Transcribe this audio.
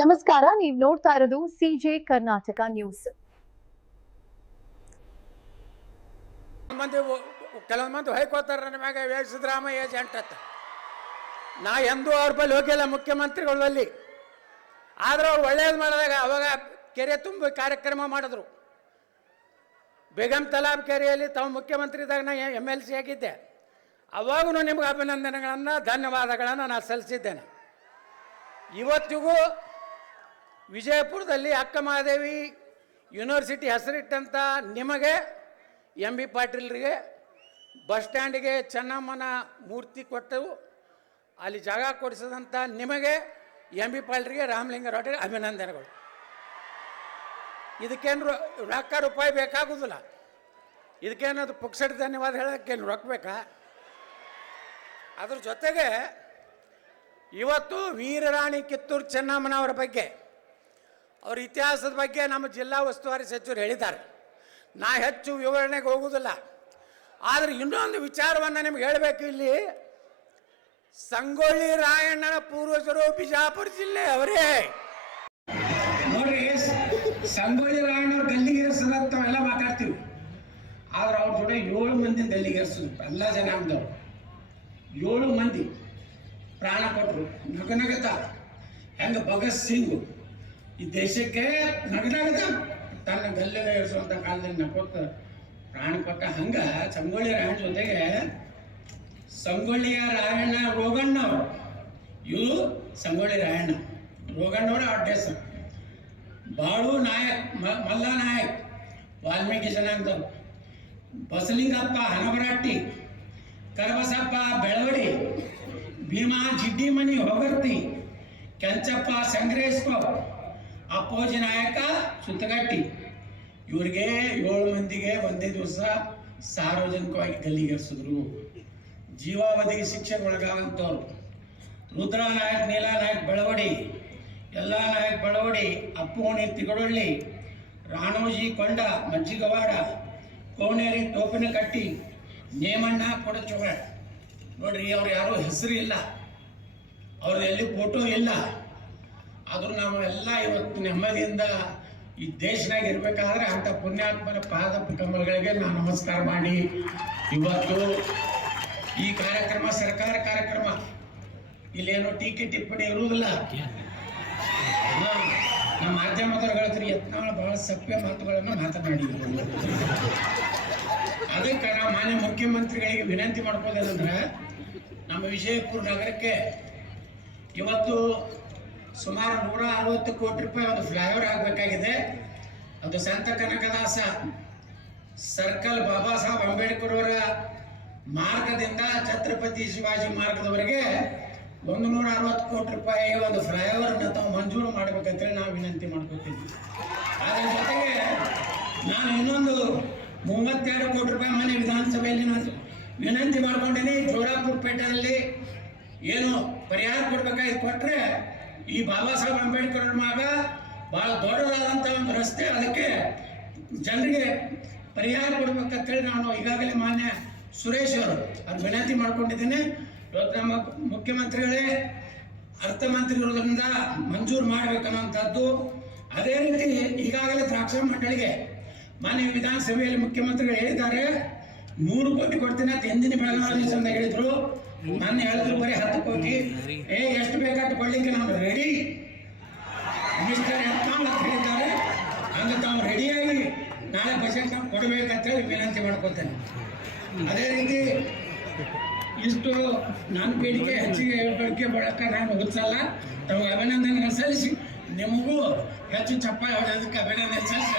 ನಮಸ್ಕಾರ, ನೀವು ನೋಡ್ತಾ ಇರೋದು ಸಿಜೆ ಕರ್ನಾಟಕ ನ್ಯೂಸ್. ಕೆಲವೊಂದು ಮಂದಿ ಹೊಯ್ಕೋತಾರ ನನ್ನ ಮ್ಯಾಗ ಸಿದ್ದರಾಮಯ್ಯ ಏಜೆಂಟ್ ಅಂತ. ನಾ ಎಂದೂ ಅವ್ರ ಬಳಿ ಹೋಗಿಲ್ಲ ಮುಖ್ಯಮಂತ್ರಿಗಳ ಬಳಿ. ಆದ್ರೆ ಅವ್ರು ಒಳ್ಳೇದು ಮಾಡಿದಾಗ ಅವಾಗ ಕೆರೆ ತುಂಬ ಕಾರ್ಯಕ್ರಮ ಮಾಡಿದ್ರು. ಬೇಗಂ ತಲಾಬ್ ಕೆರೆಯಲ್ಲಿ ತಾವು ಮುಖ್ಯಮಂತ್ರಿ ಇದ್ದಾಗ ನಾ MLC ಆಗಿದ್ದೆ. ಅವಾಗೂ ನಿಮ್ಗೆ ಅಭಿನಂದನೆಗಳನ್ನು ಧನ್ಯವಾದಗಳನ್ನು ನಾನು ಸಲ್ಲಿಸಿದ್ದೇನೆ. ಇವತ್ತಿಗೂ ವಿಜಯಪುರದಲ್ಲಿ ಅಕ್ಕ ಮಹಾದೇವಿ ಯೂನಿವರ್ಸಿಟಿ ಹೆಸರಿಟ್ಟಂಥ ನಿಮಗೆ MB ಪಾಟೀಲ್ರಿಗೆ ಬಸ್ ಸ್ಟ್ಯಾಂಡಿಗೆ ಚೆನ್ನಮ್ಮನ ಮೂರ್ತಿ ಕೊಟ್ಟು ಅಲ್ಲಿ ಜಾಗ ಕೊಡಿಸಿದಂಥ ನಿಮಗೆ MB ಪಾಟೀಲ್ರಿಗೆ ರಾಮಲಿಂಗರವರಿಗೆ ಅಭಿನಂದನೆಗಳು. ಇದಕ್ಕೇನು ರೊಕ್ಕ ರೂಪಾಯಿ ಬೇಕಾಗೋದಿಲ್ಲ. ಇದಕ್ಕೇನದು ಪುಕ್ಸಟ್ ಧನ್ಯವಾದ ಹೇಳೋಕ್ಕೇನು ರೊಕ್ಕ ಬೇಕಾ? ಅದ್ರ ಜೊತೆಗೆ ಇವತ್ತು ವೀರರಾಣಿ ಕಿತ್ತೂರು ಚೆನ್ನಮ್ಮನವರ ಬಗ್ಗೆ, ಅವ್ರ ಇತಿಹಾಸದ ಬಗ್ಗೆ ನಮ್ಮ ಜಿಲ್ಲಾ ಉಸ್ತುವಾರಿ ಸಚಿವರು ಹೇಳಿದ್ದಾರೆ. ನಾ ಹೆಚ್ಚು ವಿವರಣೆಗೆ ಹೋಗುವುದಿಲ್ಲ. ಆದರೆ ಇನ್ನೊಂದು ವಿಚಾರವನ್ನು ನಿಮ್ಗೆ ಹೇಳಬೇಕು. ಇಲ್ಲಿ ಸಂಗೊಳ್ಳಿ ರಾಯಣ್ಣನ ಪೂರ್ವಜರು ಬಿಜಾಪುರ ಜಿಲ್ಲೆ ಅವರೇ. ನೋಡ್ರಿ, ಸಂಗೊಳ್ಳಿ ರಾಯಣ್ಣವ್ರು ಗಲ್ಲಿಗೇರಿಸದಂತ ನಾವೆಲ್ಲ ಮಾತಾಡ್ತೀವಿ. ಆದ್ರೆ ಅವ್ರ ಜೊತೆ 7 ಮಂದಿ ಗಲ್ಲಿಗೇರಿಸಿದ್ರು. ಎಲ್ಲ ಜನಾಂಗದವ್ರು 7 ಮಂದಿ ಪ್ರಾಣ ಕೊಟ್ಟರು. ನಗನಗತ ಹೆಂಗ ಭಗತ್ ಸಿಂಗ್ ಈ ದೇಶಕ್ಕೆ ನಗನಗತ ತನ್ನ ಗಲ್ಲಿಗೆ ಏರಿಸುವಂಥ ಕಾಲದಲ್ಲಿ ನಕೋತ ಪ್ರಾಣ ಕೊಟ್ಟ. ಹಂಗ ಸಂಗೊಳ್ಳಿ ರಾಯಣ್ಣ ಜೊತೆಗೆ ಸಂಗೊಳ್ಳಿಯ ರಾಯಣ್ಣ ರೋಗಣ್ಣವರು, ಇವರು ಸಂಗೊಳ್ಳಿ ರಾಯಣ್ಣ ರೋಗಣ್ಣವರ ಅವ್ರ ಹೆಸರು. ಬಾಳು ನಾಯಕ್, ಮಲ್ಲ ನಾಯಕ್ ವಾಲ್ಮೀಕಿ ಜನಾಂಗದವರು, ಬಸಲಿಂಗಪ್ಪ ಹನವರಾಟಿ, ಕರಬಸಪ್ಪ ಬೆಳವಡಿ, ಭೀಮಾ ಜಿಡ್ಡಿಮನಿ ಹೊಗರ್ತಿ, ಕೆಂಚಪ್ಪ ಸಂಗ್ರೇಶ್ವ, ಅಪ್ಪೋಜಿ ನಾಯಕ ಸುತ್ತಗಟ್ಟಿ. ಇವ್ರಿಗೆ 7 ಮಂದಿಗೆ ಒಂದೇ ದಿವಸ ಸಾರ್ವಜನಿಕವಾಗಿ ಗಲ್ಲಿಗೇರಿಸಿದ್ರು. ಜೀವಾವಧಿಗೆ ಶಿಕ್ಷೆಗೊಳಗಾದಂಥವ್ರು ರುದ್ರ ನಾಯಕ್, ನೀಲಾ ನಾಯಕ್ ಬೆಳವಡಿ, ಎಲ್ಲಾ ನಾಯಕ್ ಬೆಳವಡಿ, ಅಪ್ಪೋಣಿ ತಿಗಡೊಳ್ಳಿ, ರಾಣೋಜಿ ಕೊಂಡ, ಮಜ್ಜಿಗವಾಡ, ಕೋಣೇರಿ ತೋಪಿನಕಟ್ಟಿ, ನೇಮಣ್ಣ ಕೊಡಚೋಳ. ನೋಡ್ರಿ, ಅವ್ರು ಯಾರೂ ಹೆಸರು ಇಲ್ಲ, ಅವ್ರದ್ದು ಎಲ್ಲಿ ಫೋಟೋ ಇಲ್ಲ. ಆದರೂ ನಾವೆಲ್ಲ ಇವತ್ತು ನೆಮ್ಮದಿಯಿಂದ ಈ ದೇಶನಾಗ ಇರಬೇಕಾದ್ರೆ ಅಂಥ ಪುಣ್ಯಾತ್ಮರ ಪಾದ ಕಮಲಗಳಿಗೆ ನಾವು ನಮಸ್ಕಾರ ಮಾಡಿ ಇವತ್ತು ಈ ಕಾರ್ಯಕ್ರಮ ಸರ್ಕಾರ ಕಾರ್ಯಕ್ರಮ, ಇಲ್ಲೇನೋ ಟೀಕೆ ಟಿಪ್ಪಣಿ ಇರುವುದಿಲ್ಲ. ನಮ್ಮ ಮಾಧ್ಯಮದವ್ರು ಹೇಳ್ತಾರೆ ಯತ್ನಾಳ ಬಹಳ ಸಭ್ಯ ಮಾತುಗಳನ್ನು ಮಾತನಾಡಿದ್ರು. ಅದಕ್ಕೆ ನಾವು ಮಾನ್ಯ ಮುಖ್ಯಮಂತ್ರಿಗಳಿಗೆ ವಿನಂತಿ ಮಾಡ್ಕೋದೇನಂದ್ರೆ, ನಮ್ಮ ವಿಜಯಪುರ ನಗರಕ್ಕೆ ಇವತ್ತು ಸುಮಾರು 160 ಕೋಟಿ ರೂಪಾಯಿ ಒಂದು ಫ್ಲೈಓವರ್ ಆಗಬೇಕಾಗಿದೆ. ಅದು ಸಂತ ಕನಕದಾಸ ಸರ್ಕಲ್ ಬಾಬಾ ಸಾಹೇಬ್ ಅಂಬೇಡ್ಕರ್ ಅವರ ಮಾರ್ಗದಿಂದ ಛತ್ರಪತಿ ಶಿವಾಜಿ ಮಾರ್ಗದವರೆಗೆ 160 ಕೋಟಿ ರೂಪಾಯಿ ಒಂದು ಫ್ಲೈಓವರ್ನ ತಾವು ಮಂಜೂರು ಮಾಡಬೇಕಂತೇಳಿ ನಾವು ವಿನಂತಿ ಮಾಡ್ಕೊತೀವಿ. ಅದರ ಜೊತೆಗೆ ನಾನು ಇನ್ನೊಂದು 32 ಕೋಟಿ ರೂಪಾಯಿ ಮನೆ ವಿಧಾನಸಭೆಯಲ್ಲಿ ನಾನು ವಿನಂತಿ ಮಾಡ್ಕೊಂಡೇನೆ. ಜೋರಾಪುರ ಪೇಟೆಯಲ್ಲಿ ಏನು ಪರಿಹಾರ ಕೊಡ್ಬೇಕಾಗಿ ಕೊಟ್ಟರೆ ಈ ಬಾಬಾ ಸಾಹೇಬ್ ಅಂಬೇಡ್ಕರ್ ಮಾಗ ಭಾಳ ದೊಡ್ಡದಾದಂಥ ಒಂದು ರಸ್ತೆ, ಅದಕ್ಕೆ ಜನರಿಗೆ ಪರಿಹಾರ ಕೊಡ್ಬೇಕಂತೇಳಿ ನಾನು ಈಗಾಗಲೇ ಮಾನ್ಯ ಸುರೇಶ್ ಅವರು ಅದು ವಿನಂತಿ ಮಾಡ್ಕೊಂಡಿದ್ದೀನಿ. ಇವತ್ತು ನಮ್ಮ ಮುಖ್ಯಮಂತ್ರಿಗಳೇ ಅರ್ಥಮಂತ್ರಿ ಇರೋದ್ರಿಂದ ಮಂಜೂರು ಮಾಡಬೇಕನ್ನೋಂಥದ್ದು. ಅದೇ ರೀತಿ ಈಗಾಗಲೇ ದ್ರಾಕ್ಷಾ ಮಂಡಳಿಗೆ ಮಾನ್ಯ ವಿಧಾನಸಭೆಯಲ್ಲಿ ಮುಖ್ಯಮಂತ್ರಿಗಳು ಹೇಳಿದ್ದಾರೆ 100 ಕೋಟಿ ಕೊಡ್ತೀನಿ ಅಂತ ಹಿಂದಿನ ಬೆಳಗಾವಿ ಸಂದ ಹೇಳಿದ್ರು. ನಾನು ಹೇಳಿದ್ರು ಬರೀ 10 ಕೋಟಿ. ಎಷ್ಟು ಬೇಕಾದ ಕೊಡ್ಲಿಕ್ಕೆ ನಾವು ರೆಡಿ ಮಿನಿಸ್ಟರ್ ಅಂತ ಹೇಳಿದ್ದಾರೆ. ಹಂಗೆ ತಾವು ರೆಡಿಯಾಗಿ ನಾಳೆ ಬಜೆಟ್ ನಾವು ಕೊಡಬೇಕಂತೇಳಿ ವಿನಂತಿ ಮಾಡ್ಕೊತೇನೆ. ಅದೇ ರೀತಿ ಇಷ್ಟು ನನ್ನ ಬೇಡಿಕೆ ಹೆಚ್ಚಿಗೆ ಹೇಳಿಕೆ ಬಳಕ ನಾನು ಹೊಲಿಸಲ್ಲ. ತಮಗೆ ಅಭಿನಂದನೆ ಸಲ್ಲಿಸಿ ನಿಮಗೂ ಹೆಚ್ಚು ಚಪ್ಪಾಳೆ ಹೊಡೆಯೋದಕ್ಕೆ ಅಭಿನಂದನೆ ಸಲ್ಲಿಸಿ